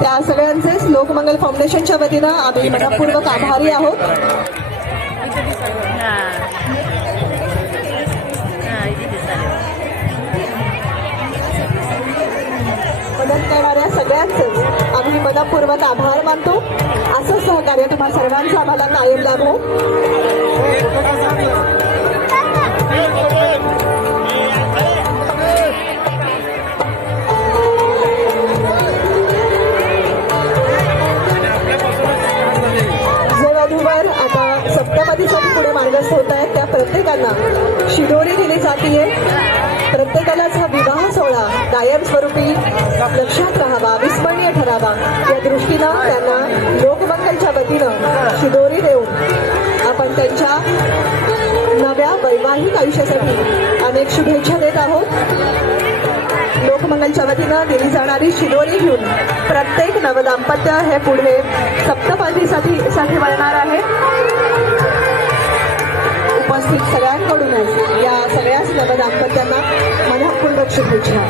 त्या सगळ्यांचेच लोकमंगल फाउंडेशनच्या वतीनं आम्ही मनपूर्वक आभारी आहोत. मदत करणाऱ्या सगळ्यांचेच आम्ही मनपूर्वक आभार मानतो. असं सहकार्य तुम्हा सर्वांचं आम्हाला कायम लाभो सप्तपदीसाठी पुढे मार्गस्थ होत आहेत. त्या प्रत्येकांना शिदोरी दिली जातीये. प्रत्येकालाच हा विवाह सोहळा कायमस्वरूपी लक्षात राहावा विस्मरणीय ठरावा. या दृष्टीनं त्यांना लोकमंगलच्या वतीनं शिदोरी देऊन आपण त्यांच्या नव्या वैवाहिक आयुष्यासाठी अनेक शुभेच्छा देत आहोत. लोकमंगलच्या वतीनं दिली जाणारी शिदोरी घेऊन प्रत्येक नवदाम्पत्य हे पुढे सप्तपदीसाठी साठी उपस्थित सगळ्यांकडूनच या सगळ्याच स्पर्धा दाम्पत्यांना मनपूर्वक शुभेच्छा.